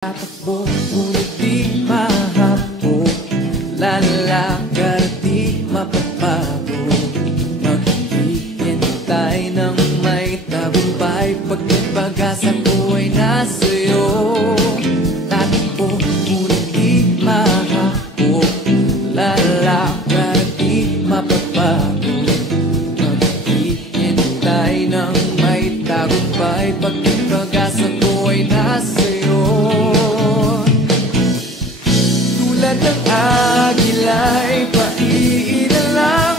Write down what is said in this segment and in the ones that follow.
Tatakbo, ngunit di mahapo. Lalakad di mapapago. Maghihintay ng may tagumpay. Pag may pag-asa ko ay nasa'yo. Tatakbo, ngunit di mahapo. Lalakad di mapapago. Maghihintay ng may tagumpay. Pag may pag-asa ko ay nasa'yo. Tulad ng agila'y paiilan lang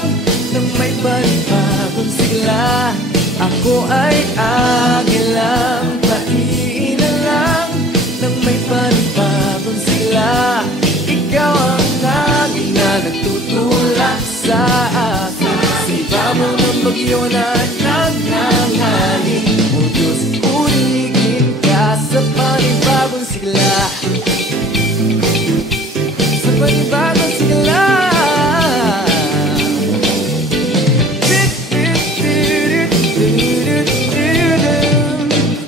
nang may panibagong sigla. Ako ay agilang paiilan lang nang may panibagong sigla. Ikaw ang agil na nagtutulak sa akin. Siba mo ng bagyo na nagnangaling. O Diyos, purihin ka sa panibagong sigla. Panibagong sigla.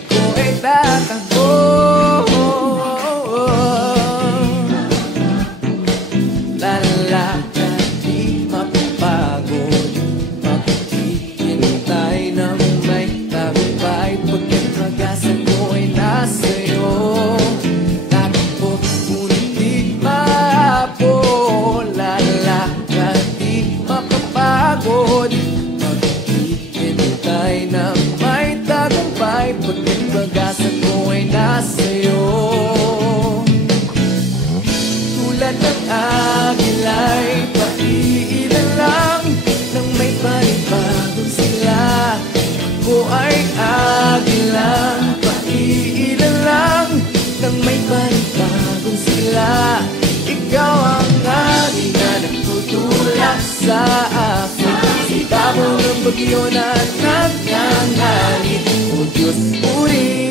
Ako ay tatakbo. Lalakad di mapapagod. Maghihintay ng may tagumpay. Pag ang pag-asa ko ay nasa'yo. Tatakbo, ngunit di lalakad di mapapagod. Maghihintay na may tagumpay. Pag ang pag-asa ko ay nasa'yo. Tulad ng agila'y paiilan lang nang may panibagong sigla. Ako ay agilang paiilan lang nang may panibagong sigla. Ikaw ang agil na nagtutulak sa akin. Siba mo ng bagyo na nagngangalit. O Diyos, purihin